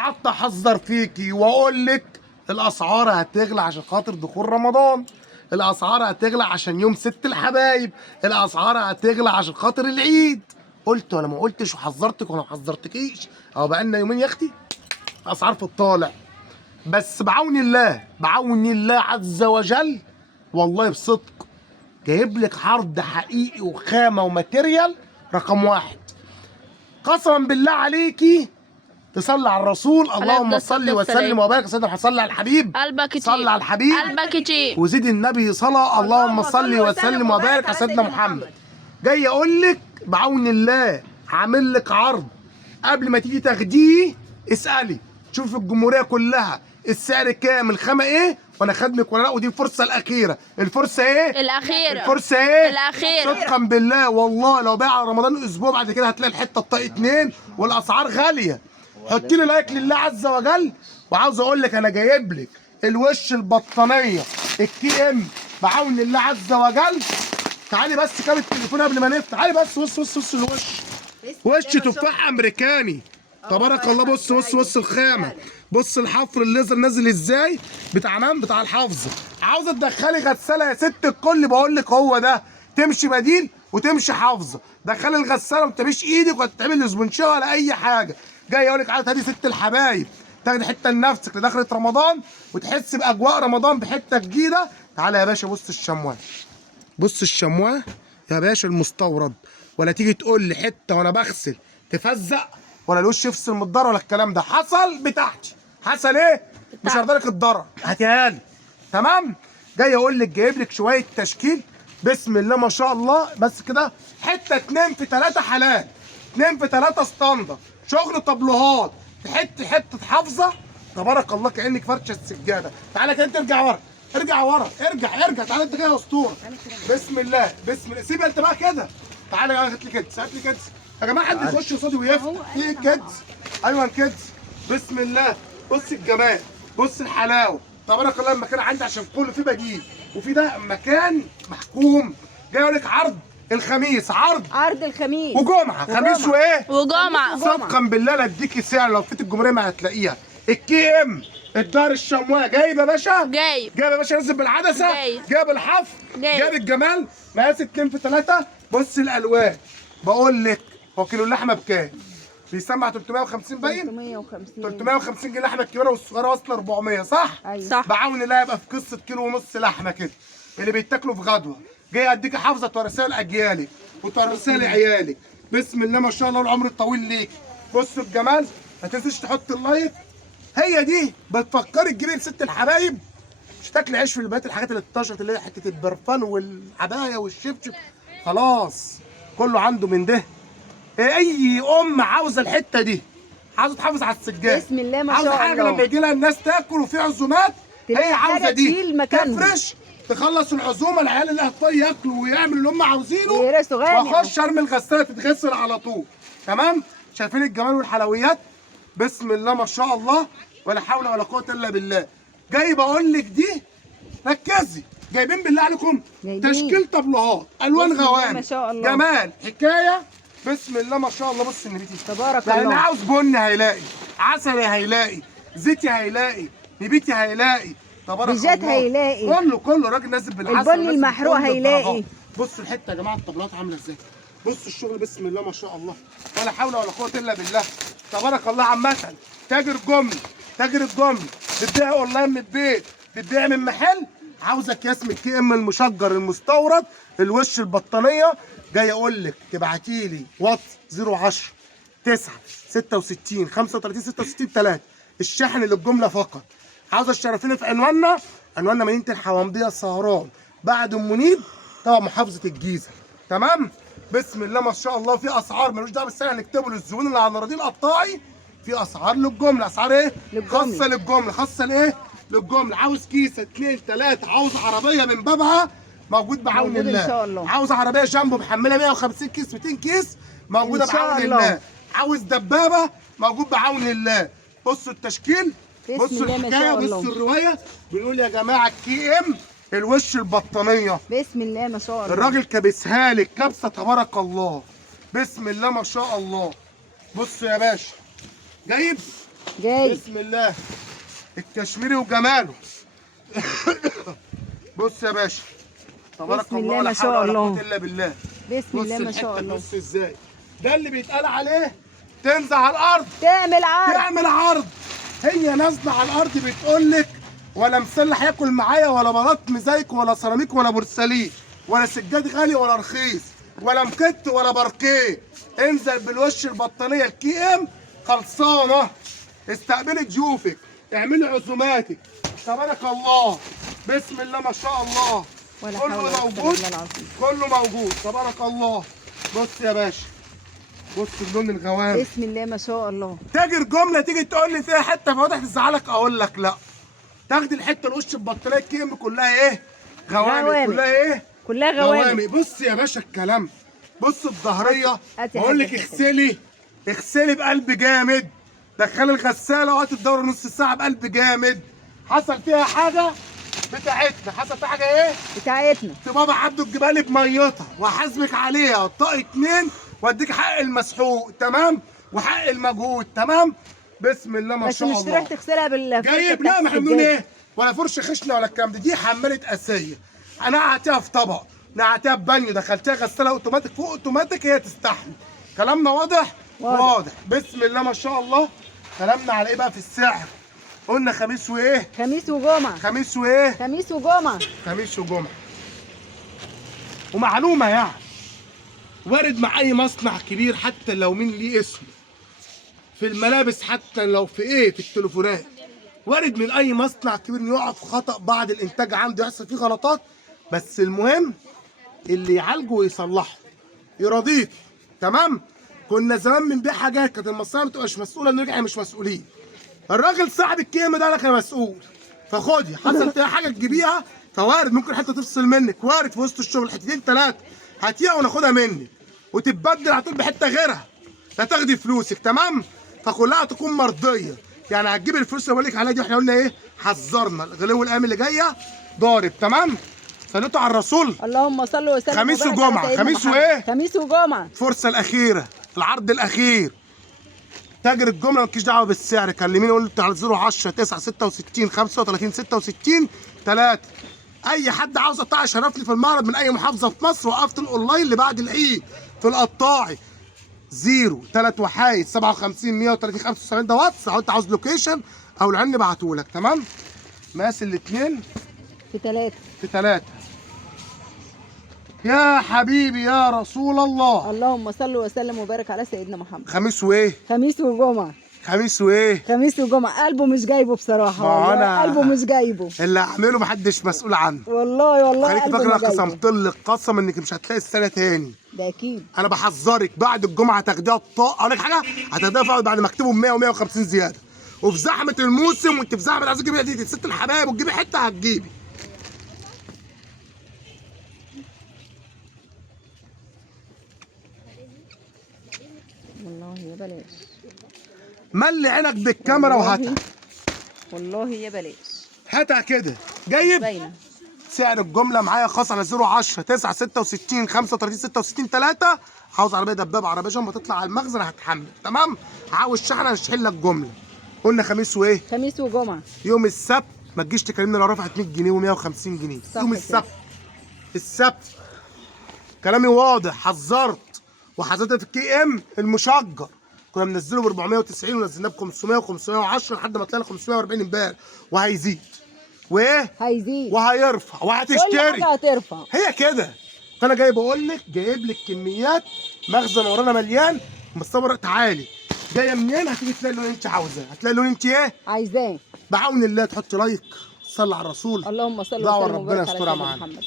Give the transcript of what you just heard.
قعدت احذر فيكي واقول لك الاسعار هتغلى عشان خاطر دخول رمضان، الاسعار هتغلى عشان يوم ست الحبايب، الاسعار هتغلى عشان خاطر العيد. قلت ولا ما قلتش وحذرتك ولا ما حذرتكيش؟ اهو بقالنا يومين يا اختي اسعار في الطالع. بس بعون الله، بعون الله عز وجل، والله بصدق جايب لك عرض حقيقي وخامه وماتيريال رقم واحد. قسما بالله عليكي تصلي على الرسول، اللهم صل وسلم وبارك. سيدنا صلي على الحبيب، قلبك يطيب، صلي على الحبيب، قلبك يطيب، وزيد النبي صلاه. اللهم صل وسلم وبارك على سيدنا محمد. جاي اقول لك بعون الله هعمل لك عرض، قبل ما تيجي تاخديه اسالي شوف الجمهوريه كلها السعر كام، الخامه ايه، وانا خدمك ولا لا. ودي الفرصه الاخيره. الفرصه ايه؟ الاخيره. الفرصه ايه؟ الاخيره. صدقا بالله والله لو باع على رمضان اسبوع بعد كده هتلاقي الحته الطاق اتنين والاسعار غاليه. حطي لي لايك لله عز وجل. وعاوز اقول لك انا جايب لك الوش البطانيه الكي ام بعون الله عز وجل. تعالي بس كام التليفون قبل ما نفتح. تعالي بس بص الوش، وش تفاح امريكاني تبارك الله. بص الخامه، بص الحفر الليزر نازل ازاي بتاع الحافظه. عاوزه تدخلي غساله يا ست الكل، بقول لك هو ده تمشي بديل وتمشي حافظه. دخلي الغساله وما تتعبيش ايدك ولا تتعمل اسبونشيه ولا اي حاجه. جاي اقول لك عايزه هاتي ست الحبايب تاخدي حته لنفسك لدخلة رمضان وتحس باجواء رمضان بحته جديده. تعالى يا باشا بص الشمواه، بص الشمواه يا باشا المستورد. ولا تيجي تقول لي حته وانا بغسل تفزق ولا الوش يفصل من الضرر ولا الكلام ده. حصل بتاعتي، حصل ايه؟ مش هرضالك الضرر، هاتيها لي تمام. جاي اقول لك جايب لك شويه تشكيل بسم الله ما شاء الله. بس كده حته 2 في 3 حلال، 2 في 3 اسطنده، شغل طبلوهات، حته حافظه تبارك الله كانك فرشه السجاده. تعالى كده انت ارجع ورا، ارجع تعالى انت كده يا اسطوره. بسم الله سيب انت بقى كده. تعالى هات لي كده، هات لي كده يا جماعه. حد يخش قصادي ويفتح في كده. ايوه كده بسم الله. بص الجمال، بص الحلاوه تبارك الله. المكان عندي عشان كله فيه بديل وفي ده مكان محكوم. جاي اقول لك عرض الخميس، عرض الخميس وجمعه، خميس وايه وجمعه. صدقا بالله لا اديكي سعر لو فيت الجمهوريه ما هتلاقيها. الكي ام الدار الشمواه جايب يا باشا، جايب يا باشا نازل بالعدسه، جايب الحفر، جايب الجمال مقاس 2 في 3. بص الالوان بقول لك هو كيلو اللحمه بكام؟ بيسمع 350 باين؟ 350 جنيه. اللحمه الكبيره والصغيره واصله 400 صح؟ ايوه صح. بعون الله يبقى في قصه كيلو ونص لحمه كده اللي بيتاكلوا في غدوه. جاي اديكي حافظه تورثيها لاجيالك وتورثيها لعيالك. بسم الله ما شاء الله والعمر الطويل ليك. بصوا الجمال. ما تنسيش تحط اللايك. هي دي بتفكري تجيبي لست الحبايب مش تاكلي عيش في البيت. الحاجات اللي اتطشت اللي هي حته البرفان والعبايه والشبشب خلاص كله عنده من ده. اي ام عاوزه الحته دي، عاوزه تحافظ على السجاد، بسم الله ما شاء عاوزه حاجه الله. لما يجي لها الناس تاكل وفي عزومات هي عاوزه دي تفرش تخلص العزومه العيال اللي هتطي ياكلوا ويعملوا اللي هم عاوزينه واخش ارمي الغساله تتغسل على طول. تمام. شايفين الجمال والحلويات؟ بسم الله ما شاء الله ولا حول ولا قوه الا بالله. جاي بقول لك دي ركزي. جايبين بالله عليكم تشكيل طبلوهات الوان غوامق ما شاء الله جمال حكايه. بسم الله ما شاء الله. بص النبيتي تبارك يعني الله. اللي عاوز بني هيلاقي، عسلي هيلاقي، زيتي هيلاقي، نبيتي هيلاقي تبارك الله، بيجات هيلاقي، كله راجل نازل بالعسل. البني المحروق هيلاقي. بصوا الحته يا جماعه الطبلات عامله ازاي. بصوا الشغل بسم الله ما شاء الله ولا حول ولا قوه الا بالله تبارك الله. عامه تاجر الجمل بتبيع اونلاين من البيت، بتبيع من محل، عاوزه اكياس من الكي ام المشجر المستورد الوش البطانيه. جاي اقول لك تبعتي لي واتس 010 9 66 35 66 3 الشحن للجمله فقط. عاوزه تشرفيني في عنواننا مدينه الحوامديه السهران بعد ام منيب طبعا محافظه الجيزه. تمام. بسم الله ما شاء الله. في اسعار ملوش دعوه بالسعر هنكتبه للزبون اللي على اراضي القطاعي. في اسعار للجمله، اسعار ايه؟ خاصه للجمله، خاصه لايه؟ للجمله. عاوز كيسه 2 3، عاوز عربيه من بابها موجود بعون الله. ان شاء الله. عاوز عربيه جامبو محمله 150 كيس 200 كيس موجوده بعون الله. عاوز دبابه موجود بعون الله. بصوا التشكيل، بصوا الحكايه، بصوا الروايه. بنقول يا جماعه الكي ام الوش البطانيه بسم الله ما شاء الله. الراجل كابسها لك كبسه تبارك الله. بسم الله ما شاء الله. بصوا يا باشا جايب جاي. بسم الله. الكشميري وجماله. بص يا باشا، تبارك بسم الله الله ولا ما حول شاء ولا الله. قوه الا بالله. بسم بص الله ما شاء الحتة، الله. بص ازاي ده اللي بيتقال عليه تنزل على الارض تعمل عرض. تعمل عرض. هي نازله على الارض بتقول لك ولا مسلح ياكل معايا، ولا بلاط مزيك، ولا سيراميك، ولا بورسلين، ولا سجاد غالي ولا رخيص، ولا مكت ولا باركيه. انزل بالوش البطانيه الكي ام خلصانه. استقبلي ضيوفك، اعملي عزوماتك. تبارك الله. بسم الله ما شاء الله. ولا حول ولا كله قوة موجود، إلا العظيم. كله موجود. تبارك الله. بص يا باشا، بص اللون الغوامي. بسم الله ما شاء الله. تاجر جمله تيجي تقول لي فيها حته فواضح تزعلك، اقول لك لا. تاخدي الحته الوش البطاريه الكيم كلها ايه؟ غوامي. غوامي. كلها ايه؟ كلها غوامي. بص يا باشا الكلام. بص الظهريه. هاتي بقول لك حاجة اغسلي، اغسلي بقلب جامد. دخلي الغساله وقت الدوره نص ساعه بقلب جامد. حصل فيها حاجه بتاعتنا، حصل فيها حاجه ايه؟ بتاعتنا. بابا عبده تجيبها لي بميتها وهحاسبك عليها طاق 2 واديك حق المسحوق تمام وحق المجهود تمام. بسم الله ما بس شاء مش الله. تروح تغسلها بالفرشة جايب بتاعت لا، ما احنا بنقول السجاد. ايه؟ ولا فرشه خشنه ولا الكلام ده. دي حماله اسيه. انا قعدتها في طبق، نقعتها في بانيو، دخلتها غساله اوتوماتيك فوق اوتوماتيك، هي تستحمل. كلامنا واضح؟ واضح. بسم الله ما شاء الله. كلامنا على ايه بقى في السعر؟ قلنا خميس وايه؟ خميس وجمعة. خميس وايه؟ خميس وجمعة. خميس وجمعة. ومعلومة يعني، وارد مع أي مصنع كبير حتى لو مين ليه اسمه، في الملابس حتى لو في إيه، في التليفونات، وارد من أي مصنع كبير إنه يقع في خطأ بعد الإنتاج عنده يحصل فيه غلطات، بس المهم اللي يعالجه ويصلحه يرضيك. تمام؟ كنا زمان بنبيع حاجات كانت المصانع ما تبقاش مسؤولة، نرجع مش مسؤولين. الراجل صاحب الكيمة ده لك انا مسؤول، فخدي حصل فيها حاجه تجيبيها، فوارد ممكن حته تفصل منك، وارد في وسط الشغل حتتين 3 هاتيها وناخدها منك وتتبدل على طول بحته غيرها، لا تاخدي فلوسك. تمام؟ فكلها تكون مرضيه. يعني هتجيبي الفلوس اللي بقول لك عليها دي، واحنا قلنا ايه؟ حذرنا الغلو الايام اللي جايه ضارب. تمام؟ صليتوا على الرسول. اللهم صل وسلم خميس وبارك على وجمعة. سيدنا خميس محمد. وإيه؟ خميس وجمعة. الفرصه الاخيره، العرض الاخير. تاجر الجمله مالكيش دعوه بالسعر، كلميني قول لي على 010 9 66 35 66 3. اي حد عاوز قطاع يشرف لي في المعرض من اي محافظه في مصر. وقفت الاونلاين اللي بعد العيد في القطاعي 3 وحايد 57 130 75. ده واتس، لو انت عاوز لوكيشن او العلم ابعتهولك. تمام؟ مقاس الاثنين في 3. في 3. يا حبيبي يا رسول الله. اللهم صل وسلم وبارك على سيدنا محمد. خميس وايه؟ خميس وجمعة. خميس وايه؟ خميس وجمعة. قلبه مش جايبه بصراحة، ما والله أنا قلبه مش جايبه. اللي اعمله محدش مسؤول عنه. والله خليكي قلبه فاكره ما جايبه. قسمت لك قسم انك مش هتلاقي السنه تاني. ده اكيد. انا بحذرك، بعد الجمعه هتاخديها الطاقه. اقول لك حاجه، هتاخديها بعد ما اكتبهم 100 و150 زياده. وفي زحمه الموسم وانت في زحمه عايز تجيبي دي ست الحبايب وتجيبي حته هتجيبي. والله يا بلاش. ملي عينك بالكاميرا وهاتها. والله يا بلاش. هاتها كده. جايب باينه. سعر الجمله معايا خاص على 010 9 66 35 66 3. عاوز عربيه دبابه، عربيه جنب تطلع على المخزن هتحمل. تمام؟ عاوز شحنه هشحن لك جمله. قلنا خميس وايه؟ خميس وجمعة. يوم السبت ما تجيش تكلمني لو رفعت 100 جنيه و150 جنيه. يوم السبت. السبت كلامي واضح. حذرت وحذرت في الكي ام المشجر كنا منزله ب 490 ونزلناه ب 500 و510 لحد ما طلعنا 540 امبارح، وهيزيد وايه؟ هيزيد وهيرفع كل وهتشتري. حاجة هترفع. هي كده. فانا جاي بقول لك، جايب لك كميات، مخزن ورانا مليان، مصور تعالي. جايه منين؟ هتيجي تلاقي اللون اللي انت عاوزاه، هتلاقي اللون انت ايه؟ عايزاه. بعون الله تحط لايك، تصلي على الرسول. اللهم صل دعوة وسلم ربنا وبارك على يسترها سيدنا معانا. محمد.